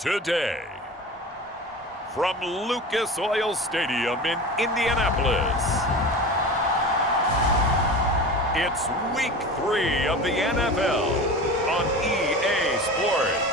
today. From Lucas Oil Stadium in Indianapolis, it's Week 3 of the NFL on EA Sports.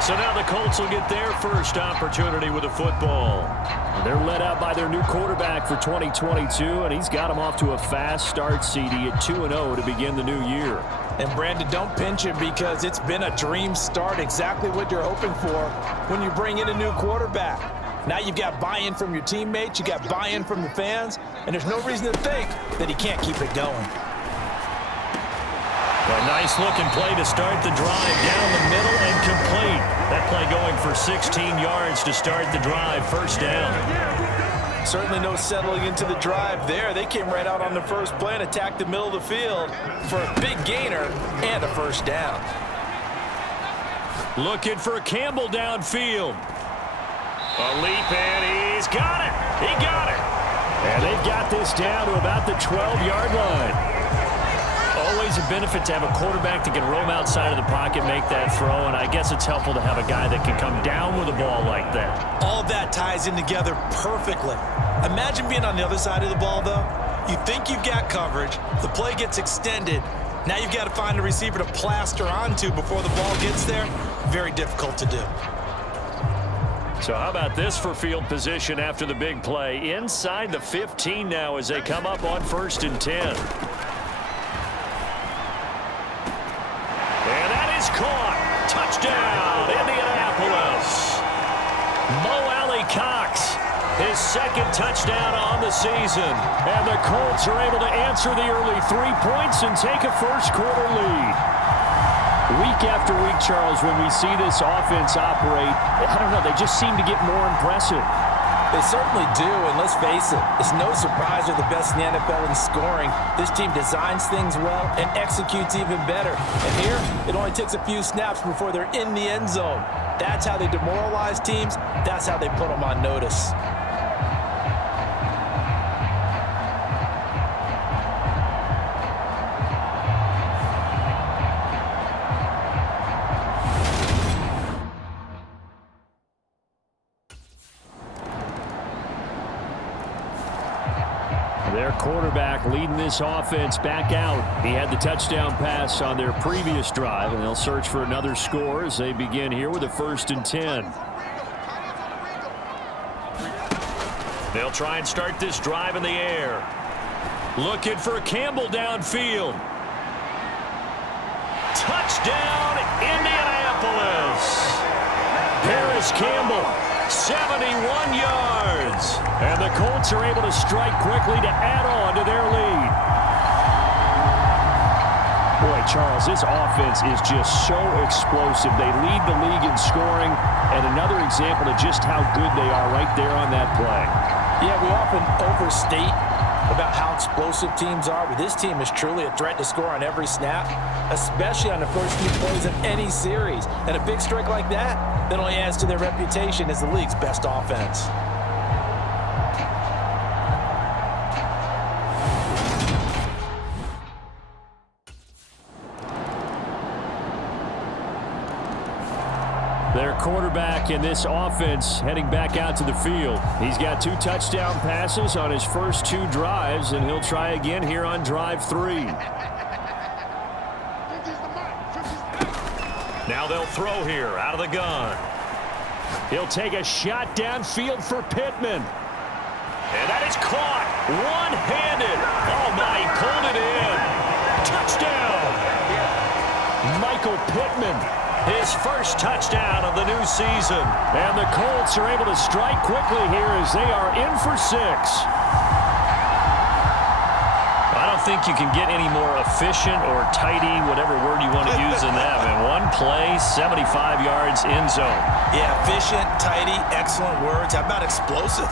So now the Colts will get their first opportunity with the football. They're led out by their new quarterback for 2022, and he's got them off to a fast start, CD, at 2-0 to begin the new year. And Brandon, don't pinch him because it's been a dream start, exactly what you're hoping for when you bring in a new quarterback. Now you've got buy-in from your teammates, you got buy-in from the fans, and there's no reason to think that he can't keep it going. A nice-looking play to start the drive down the middle and complete. That play going for 16 yards to start the drive, first down. Certainly no settling into the drive there. They came right out on the first play and attacked the middle of the field for a big gainer and a first down. Looking for Campbell downfield. A leap, and he's got it. He got it. And they've got this down to about the 12-yard line. Always a benefit to have a quarterback that can roam outside of the pocket, make that throw, and I guess it's helpful to have a guy that can come down with a ball like that. All that ties in together perfectly. Imagine being on the other side of the ball, though. You think you've got coverage, the play gets extended, now you've got to find a receiver to plaster onto before the ball gets there. Very difficult to do. So how about this for field position after the big play? Inside the 15 now as they come up on 1st and 10. Caught. Touchdown, Indianapolis. Mo Alley-Cox, his second touchdown on the season. And the Colts are able to answer the early 3 points and take a first-quarter lead. Week after week, Charles, when we see this offense operate, I don't know, they just seem to get more impressive. They certainly do, and let's face it, it's no surprise they're the best in the NFL in scoring. This team designs things well and executes even better. And here, it only takes a few snaps before they're in the end zone. That's how they demoralize teams. That's how they put them on notice. Their quarterback leading this offense back out. He had the touchdown pass on their previous drive, and they'll search for another score as they begin here with a 1st and 10. They'll try and start this drive in the air. Looking for Campbell downfield. Touchdown, Indianapolis. Paris Campbell, 71 yards. And the Colts are able to strike quickly to add on to their lead. Boy, Charles, this offense is just so explosive. They lead the league in scoring, and another example of just how good they are right there on that play. Yeah, we often overstate about how explosive teams are, but this team is truly a threat to score on every snap, especially on the first few plays of any series. And a big strike like that only adds to their reputation as the league's best offense. Their quarterback in this offense heading back out to the field. He's got 2 touchdown passes on his first 2 drives, and he'll try again here on drive 3. Now they'll throw here out of the gun. He'll take a shot downfield for Pittman. And that is caught one-handed. Oh, my, he pulled it in. Touchdown. Michael Pittman. His first touchdown of the new season. And the Colts are able to strike quickly here as they are in for 6. I don't think you can get any more efficient or tidy, whatever word you want to use in that. And one play, 75 yards in zone. Yeah, efficient, tidy, excellent words. How about explosive?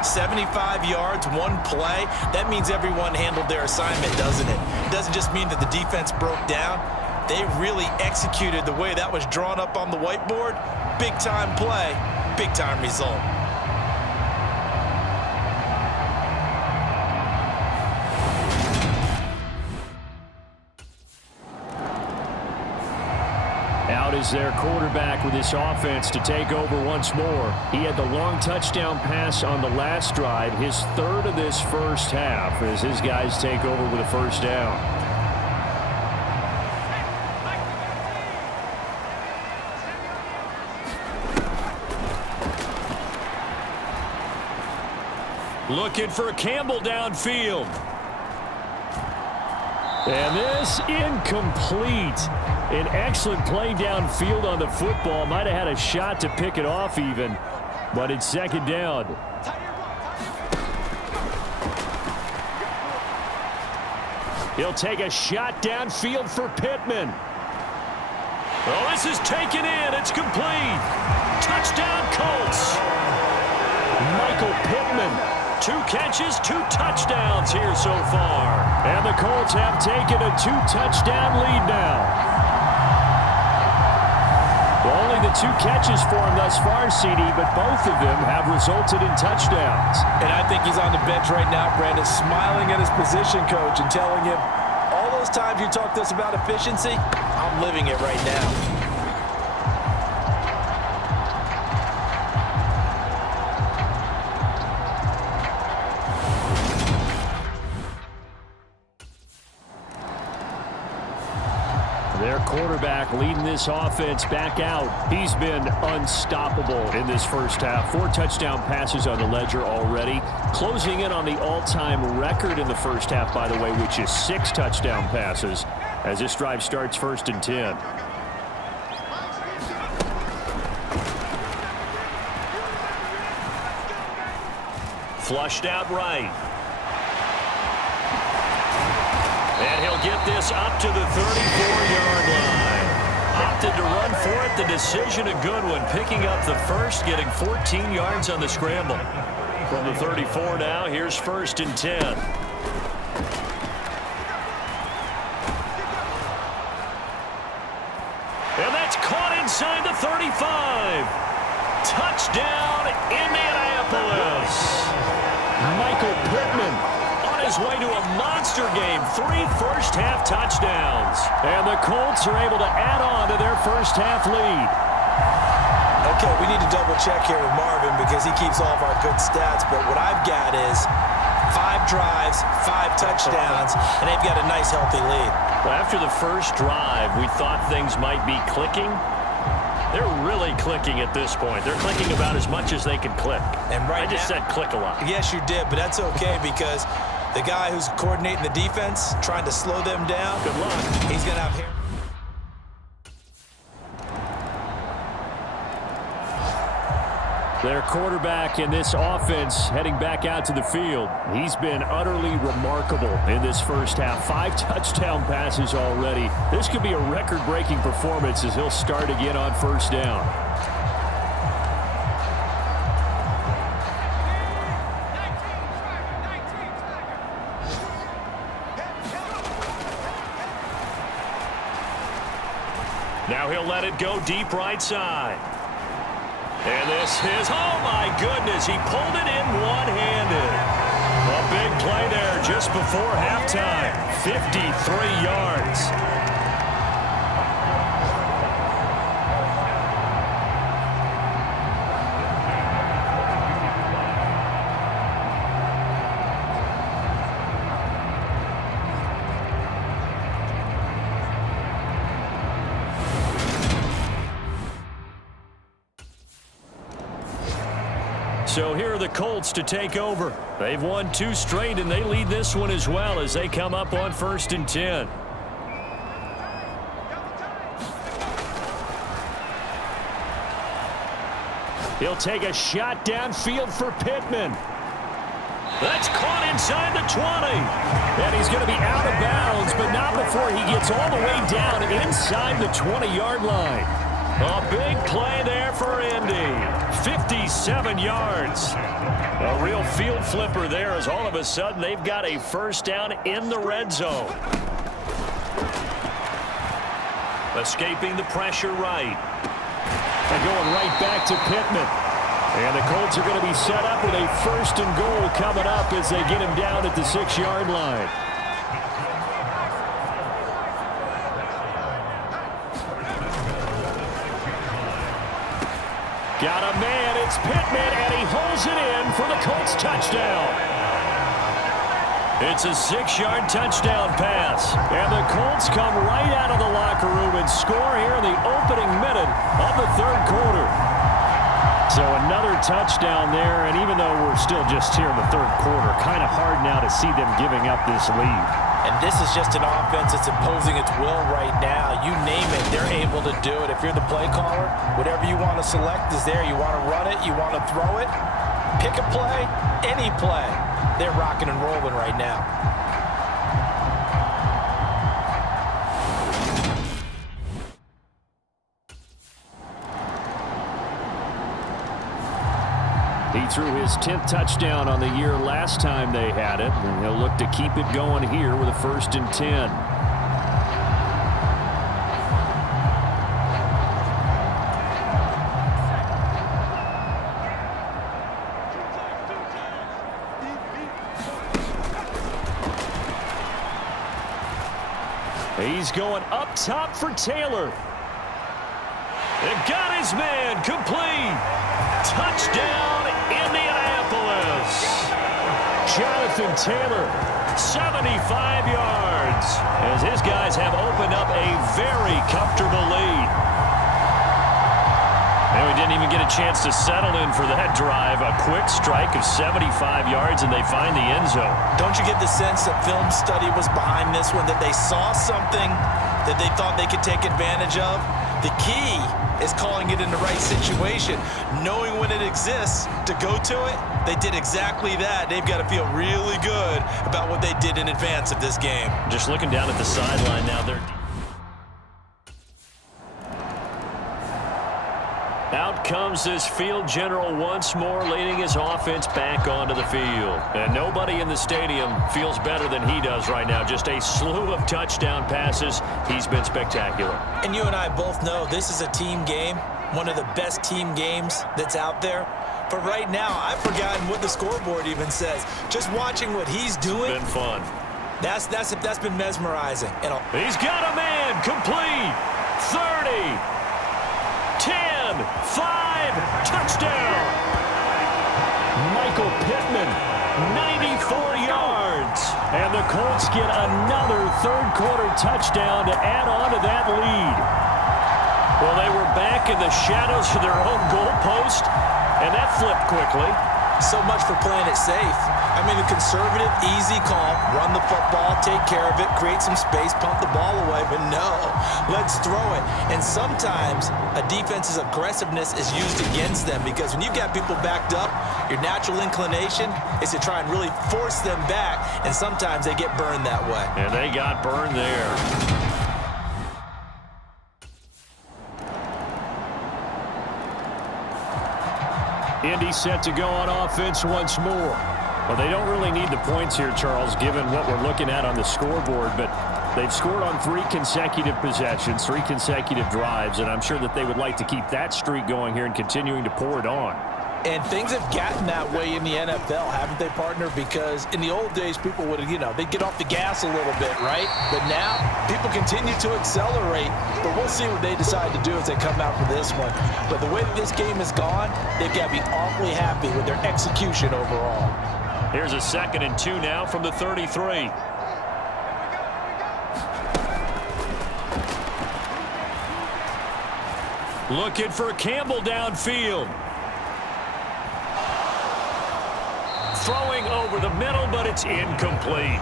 75 yards, one play. That means everyone handled their assignment, doesn't it? It doesn't just mean that the defense broke down. They really executed the way that was drawn up on the whiteboard. Big-time play, big-time result. Out is their quarterback with this offense to take over once more. He had the long touchdown pass on the last drive, his third of this first half, as his guys take over with a first down. Looking for Campbell downfield. And this incomplete. An excellent play downfield on the football. Might have had a shot to pick it off even, but it's second down. He'll take a shot downfield for Pittman. Oh, this is taken in. It's complete. Touchdown, Colts. Michael Pittman. 2 catches, 2 touchdowns here so far. And the Colts have taken a 2-touchdown lead now. Well, only the 2 catches for him thus far, CD, but both of them have resulted in touchdowns. And I think he's on the bench right now, Brandon, smiling at his position coach and telling him, all those times you talked to us about efficiency, I'm living it right now. Their quarterback leading this offense back out. He's been unstoppable in this first half. 4 touchdown passes on the ledger already. Closing in on the all-time record in the first half, by the way, which is 6 touchdown passes as this drive starts 1st and 10. Flushed out right. And he'll get this up to the 34-yard line. Opted to run for it. The decision a good one. Picking up the first, getting 14 yards on the scramble. From the 34 now, here's 1st and 10. And that's caught inside the 35. Touchdown, Indianapolis. Michael Pittman on his way to a monster game. 3 first-half touchdowns. And the Colts are able to add on to their first-half lead. Okay, we need to double-check here with Marvin because he keeps all of our good stats. But what I've got is 5 drives, 5 touchdowns, and they've got a nice, healthy lead. Well, after the first drive, we thought things might be clicking. They're really clicking at this point. They're clicking about as much as they can click. And I just said click a lot. Yes, you did, but that's okay because the guy who's coordinating the defense, trying to slow them down, good luck. He's going to have hair. Their quarterback in this offense heading back out to the field. He's been utterly remarkable in this first half. 5 touchdown passes already. This could be a record-breaking performance as he'll start again on 1st down. Now he'll let it go deep right side. And this is, oh my goodness, he pulled it in one-handed. A big play there just before halftime. 53 yards. So here are the Colts to take over. They've won 2 straight, and they lead this one as well as they come up on 1st and 10. He'll take a shot downfield for Pittman. That's caught inside the 20. And he's going to be out of bounds, but not before he gets all the way down inside the 20-yard line. A big play there for Indy. 57 yards. A real field flipper there as all of a sudden they've got a first down in the red zone. Escaping the pressure right. And going right back to Pittman. And the Colts are going to be set up with a first and goal coming up as they get him down at the 6-yard line. Got a man, it's Pittman, and he holds it in for the Colts touchdown. It's a 6-yard touchdown pass. And the Colts come right out of the locker room and score here in the opening minute of the third quarter. So another touchdown there, and even though we're still just here in the third quarter, kind of hard now to see them giving up this lead. And this is just an offense that's imposing its will right now. You name it, they're able to do it. If you're the play caller, whatever you want to select is there. You want to run it, you want to throw it, pick a play, any play. They're rocking and rolling right now. He threw his 10th touchdown on the year last time they had it, and he'll look to keep it going here with a 1st and 10. He's going up top for Taylor. And got his man complete. Touchdown, Indianapolis. Jonathan Taylor, 75 yards, as his guys have opened up a very comfortable lead. And we didn't even get a chance to settle in for that drive. A quick strike of 75 yards, and they find the end zone. Don't you get the sense that film study was behind this one, that they saw something that they thought they could take advantage of? The key is calling it in the right situation, knowing when it exists to go to it. They did exactly that. They've got to feel really good about what they did in advance of this game. Just looking down at the sideline now, they're out comes this field general once more, leading his offense back onto the field. And nobody in the stadium feels better than he does right now. Just a slew of touchdown passes. He's been spectacular. And you and I both know this is a team game, one of the best team games that's out there. But right now, I've forgotten what the scoreboard even says. Just watching what he's doing. It's been fun. That's been mesmerizing. And he's got a man complete. 30. 10, 5, touchdown. Michael Pittman, 94 yards. And the Colts get another third quarter touchdown to add on to that lead. Well, they were back in the shadows of their own goalpost, and that flipped quickly. So much for playing it safe. I mean, a conservative, easy call, run the football, take care of it, create some space, pump the ball away, but no, let's throw it. And sometimes a defense's aggressiveness is used against them because when you've got people backed up, your natural inclination is to try and really force them back, and sometimes they get burned that way. And they got burned there. Indy set to go on offense once more. Well, they don't really need the points here, Charles, given what we're looking at on the scoreboard, but they've scored on 3 consecutive possessions, 3 consecutive drives, and I'm sure that they would like to keep that streak going here and continuing to pour it on. And things have gotten that way in the NFL, haven't they, partner? Because in the old days, people would, they'd get off the gas a little bit, right? But now, people continue to accelerate. But we'll see what they decide to do as they come out for this one. But the way that this game has gone, they've got to be awfully happy with their execution overall. Here's a 2nd and 2 now from the 33. Looking for Campbell downfield. Throwing over the middle, but it's incomplete.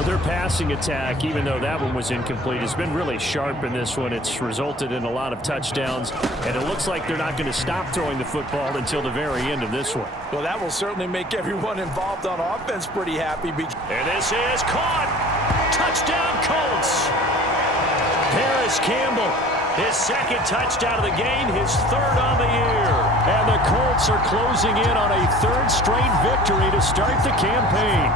Well, their passing attack, even though that one was incomplete, has been really sharp in this one. It's resulted in a lot of touchdowns, and it looks like they're not going to stop throwing the football until the very end of this one. Well, that will certainly make everyone involved on offense pretty happy. And this is caught. Touchdown, Colts. Paris Campbell, his second touchdown of the game, his third on the year. And the Colts are closing in on a third straight victory to start the campaign.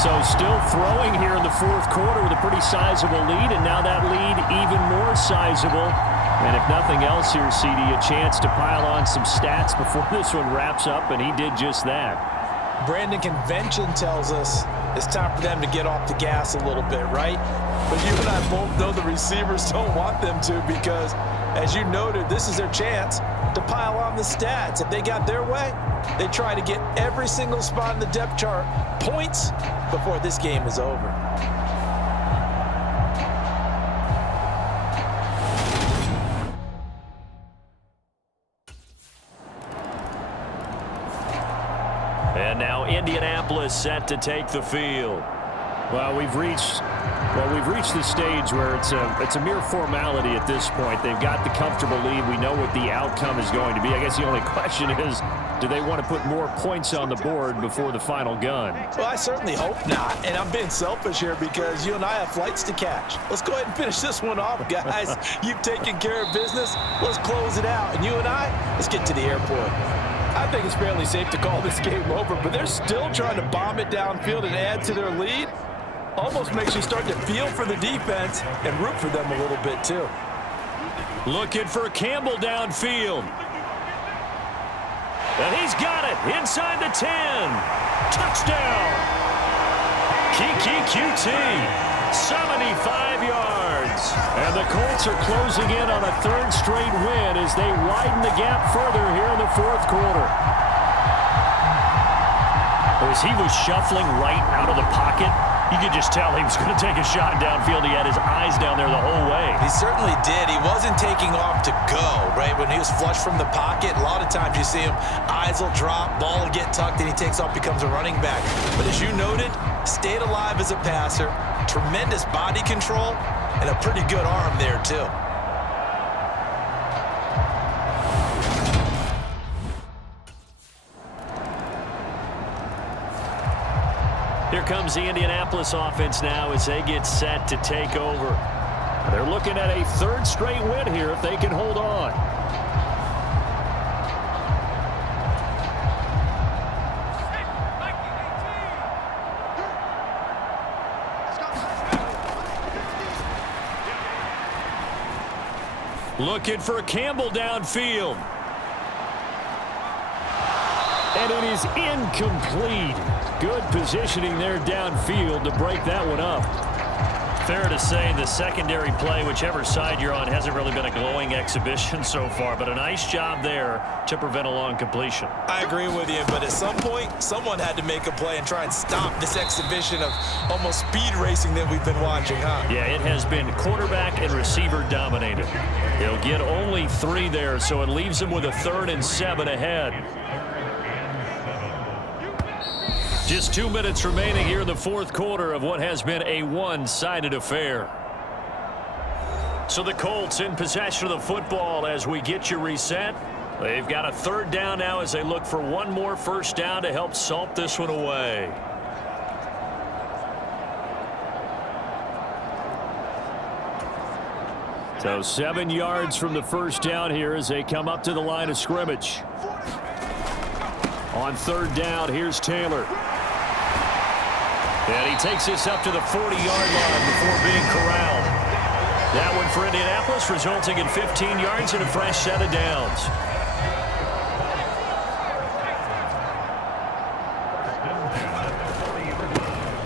So still throwing here in the fourth quarter with a pretty sizable lead, and now that lead even more sizable. And if nothing else here, CD, a chance to pile on some stats before this one wraps up, and he did just that. Brandon, convention tells us it's time for them to get off the gas a little bit, right? But you and I both know the receivers don't want them to because, as you noted, this is their chance to pile on the stats. If they got their way, they try to get every single spot in the depth chart points before this game is over. And now Indianapolis set to take the field. Well, we've reached the stage where it's a mere formality at this point. They've got the comfortable lead. We know what the outcome is going to be. I guess the only question is, do they want to put more points on the board before the final gun? Well, I certainly hope not. And I'm being selfish here because you and I have flights to catch. Let's go ahead and finish this one off, guys. You've taken care of business. Let's close it out. And you and I, let's get to the airport. I think it's fairly safe to call this game over, but they're still trying to bomb it downfield and add to their lead. Almost makes you start to feel for the defense and root for them a little bit, too. Looking for Campbell downfield. And he's got it inside the 10. Touchdown. Kiki QT, 75 yards. And the Colts are closing in on a third straight win as they widen the gap further here in the fourth quarter. As he was shuffling right out of the pocket, you could just tell he was going to take a shot downfield. He had his eyes down there the whole way. He certainly did. He wasn't taking off to go, right? When he was flush from the pocket, a lot of times you see him, eyes will drop, ball will get tucked, and he takes off, becomes a running back. But as you noted, stayed alive as a passer, tremendous body control, and a pretty good arm there, too. Here comes the Indianapolis offense now as they get set to take over. They're looking at a third straight win here if they can hold on. Looking for Campbell downfield. And it is incomplete. Good positioning there downfield to break that one up. Fair to say the secondary play, whichever side you're on, hasn't really been a glowing exhibition so far, but a nice job there to prevent a long completion. I agree with you, but at some point, someone had to make a play and try and stop this exhibition of almost speed racing that we've been watching, huh? Yeah, it has been quarterback and receiver dominated. He'll get only 3 there, so it leaves him with a 3rd and 7 ahead. Just 2 minutes remaining here in the fourth quarter of what has been a one-sided affair. So the Colts in possession of the football as we get you reset. They've got a 3rd down now as they look for one more first down to help salt this one away. So 7 yards from the first down here as they come up to the line of scrimmage. On 3rd down, here's Taylor. And he takes this up to the 40-yard line before being corralled. That one for Indianapolis, resulting in 15 yards and a fresh set of downs.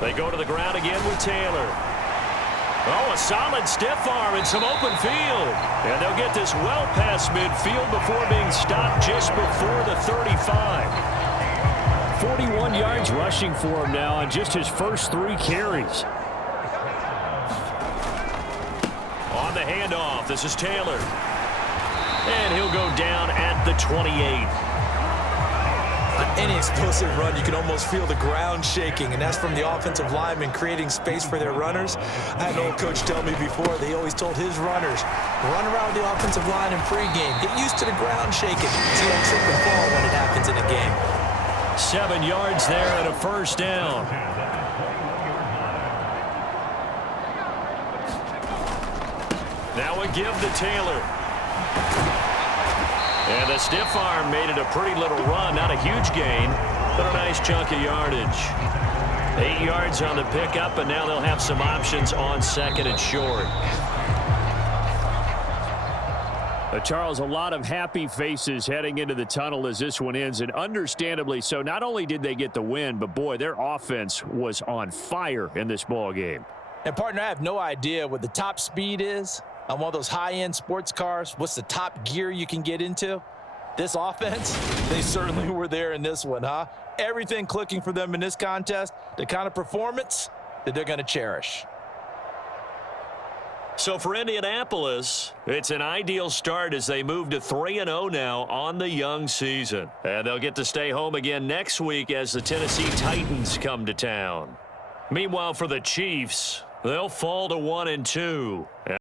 They go to the ground again with Taylor. Oh, a solid stiff arm and some open field. And they'll get this well past midfield before being stopped just before the 35. 41 yards rushing for him now on just his first 3 carries. On the handoff, this is Taylor. And he'll go down at the 28. On any explosive run, you can almost feel the ground shaking, and that's from the offensive linemen creating space for their runners. I had an old coach tell me before, they always told his runners, run around the offensive line in pregame. Get used to the ground shaking so you don't trip and fall when it happens in a game. 7 yards there and a first down. Now a give to Taylor. And the stiff arm made it a pretty little run. Not a huge gain, but a nice chunk of yardage. 8 yards on the pickup, and now they'll have some options on second and short. Charles, a lot of happy faces heading into the tunnel as this one ends, and understandably so. Not only did they get the win, but, boy, their offense was on fire in this ball game. And, partner, I have no idea what the top speed is on one of those high-end sports cars. What's the top gear you can get into? This offense, they certainly were there in this one, huh? Everything clicking for them in this contest, the kind of performance that they're going to cherish. So for Indianapolis, it's an ideal start as they move to 3-0 now on the young season. And they'll get to stay home again next week as the Tennessee Titans come to town. Meanwhile, for the Chiefs, they'll fall to 1-2.